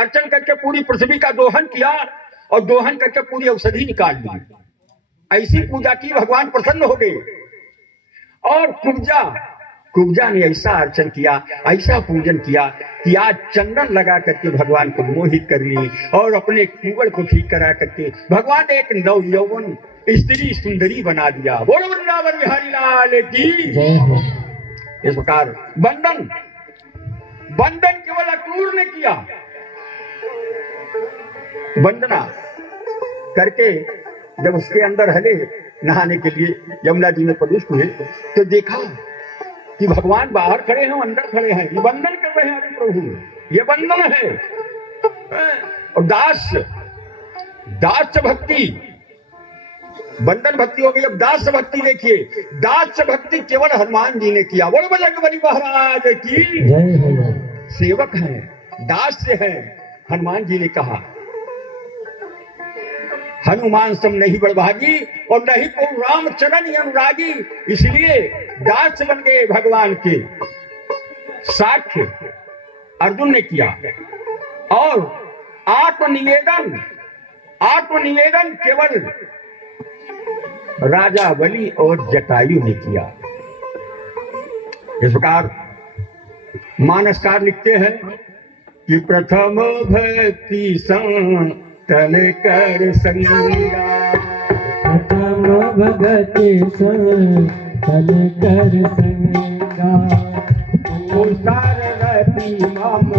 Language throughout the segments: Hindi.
अर्चन करके पूरी पृथ्वी का दोहन किया और दोहन करके पूरी औषधि निकाल ली। ऐसी पूजा की, भगवान प्रसन्न हो गए। और कुब्जा ने ऐसा अर्चन किया, ऐसा पूजन किया कि आज चंदन लगा करके भगवान को मोहित कर ली और अपने कुंवड़ को ठीक करा करके भगवान ने एक नव यौवन स्त्री सुंदरी बना दिया। बोलो वृंदावन बिहारी लाल की। इस प्रकार बंधन केवल अक्रूर ने किया। वंदना करके जब उसके अंदर हले नहाने के लिए यमुना जी में प्रवेश हुए तो देखा कि भगवान बाहर खड़े हैं, अंदर खड़े हैं, ये बंधन कर रहे हैं। अरे प्रभु, ये बंधन है। और दास भक्ति, बंधन भक्ति हो गई। अब दास भक्ति देखिए, दास भक्ति केवल हनुमान जी ने किया। बोलो बजरंगबली महाराज की। सेवक हैं, दास हैं। हनुमान जी ने कहा हनुमान सम नहीं बड़भागी और नहीं को रामचरण अनुरागी। इसलिए दास बन गए भगवान के। साक्ष्य अर्जुन ने किया। और आत्मनिवेदन केवल राजा बलि और जटायु ने किया। इस प्रकार मानसकार लिखते हैं कि प्रथम भक्ति तन कर संगा, प्रथम भगति तन कर संगा, सारथी मम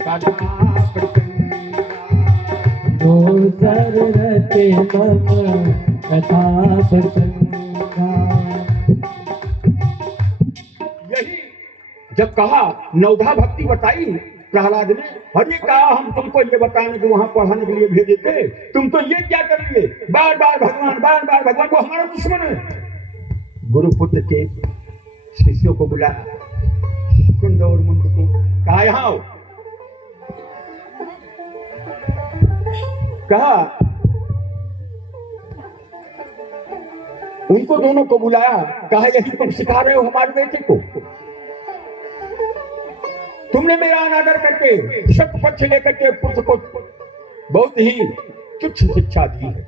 कथा प्रसंगा, सारथी मम कथा प्रसंगा। यही जब कहा नवधा भक्ति बताई प्रहलाद ने, अरे कहा हम तुमको ये बताने को वहां पढ़ाने के लिए भेजे थे, तुम तो ये क्या कर लिए, बार बार भगवान को हमारा दुश्मन है। गुरुपुत्र के शिष्यों को बुलाया, कुंद और मुंड को कहा यहाँ आओ। कहा उनको दोनों को बुलाया, कहा यही तुम सिखा रहे हो हमारे बेटे को। तुमने मेरा अनादर करके शत पक्ष लेकर के पुत्र को बहुत ही तुच्छ शिक्षा दी है।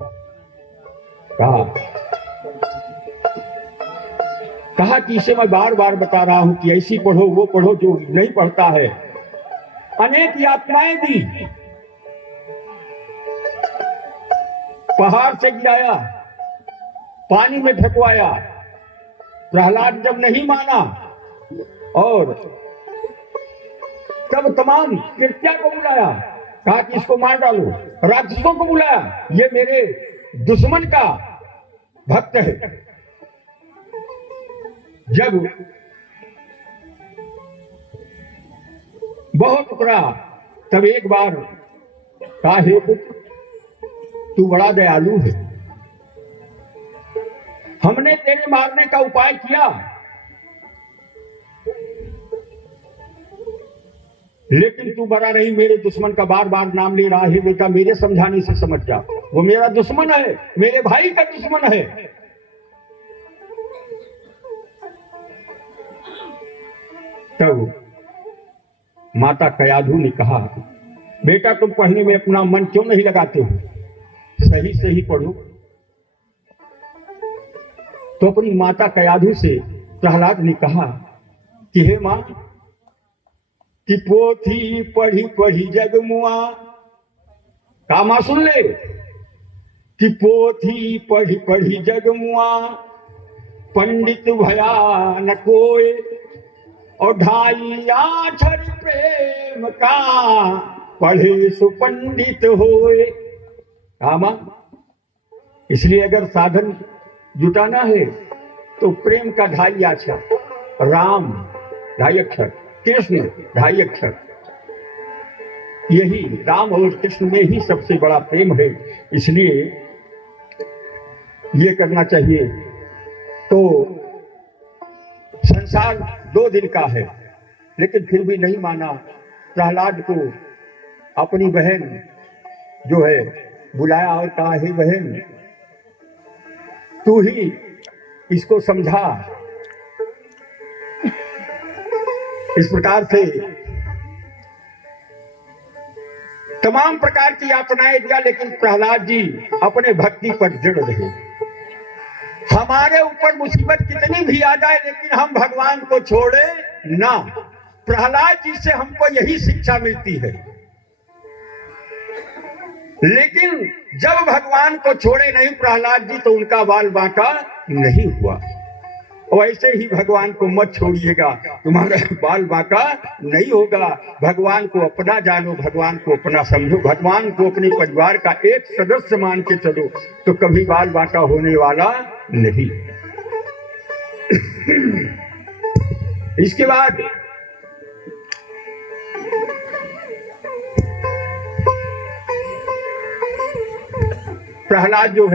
कहा कि इसे मैं बार बार बता रहा हूं कि ऐसी पढ़ो वो पढ़ो जो नहीं पढ़ता है। अनेक यातनाएं दी, पहाड़ से गिराया, पानी में फेंकवाया। प्रहलाद जब नहीं माना और तब तमाम कृत्या को बुलाया, कहा कि इसको मार डालो। राक्षसों को बुलाया, ये मेरे दुश्मन का भक्त है। जब बहुत उतरा तब एक बार कहा हे पुत्र, तू बड़ा दयालु है, हमने तेरे मारने का उपाय किया, लेकिन तू बड़ा नहीं, मेरे दुश्मन का बार बार नाम ले रहा है। बेटा मेरे समझाने से समझ जा, वो मेरा दुश्मन है, मेरे भाई का दुश्मन है। तब माता कयाधु ने कहा, बेटा तुम पढ़ने में अपना मन क्यों नहीं लगाते हो, सही सही पढ़ो। तो अपनी माता कयाधु से प्रहलाद ने कहा कि हे मां, कि पोथी पढ़ी पढ़ी जगमुआ, कामा सुन ले, कि पोथी पढ़ी पढ़ी जगमुआ, पंडित भया न कोय, और ढाई आछर प्रेम का, पढ़े सुपंडित होए। कामा, इसलिए अगर साधन जुटाना है तो प्रेम का ढाई आछर, राम ढाई अक्षर, कृष्ण ढाई अक्षर, यही राम और कृष्ण में ही सबसे बड़ा प्रेम है। इसलिए ये करना चाहिए। तो संसार 2 दिन का है, लेकिन फिर भी नहीं माना। प्रहलाद को अपनी बहन जो है बुलाया और कहा, हे बहन, तू ही इसको समझा। इस प्रकार से तमाम प्रकार की यातनाएं दिया, लेकिन प्रहलाद जी अपने भक्ति पर दृढ़ रहे। हमारे ऊपर मुसीबत कितनी भी आ जाए, लेकिन हम भगवान को छोड़े ना। प्रहलाद जी से हमको यही शिक्षा मिलती है। लेकिन जब भगवान को छोड़े नहीं प्रहलाद जी, तो उनका बाल बांका नहीं हुआ। वैसे ही भगवान को मत छोड़िएगा, तुम्हारा बाल बांका नहीं होगा। भगवान को अपना जानो, भगवान को अपना समझो, भगवान को अपने परिवार का एक सदस्य मान के चलो, तो कभी बाल बांका होने वाला नहीं। इसके बाद प्रहलाद जो है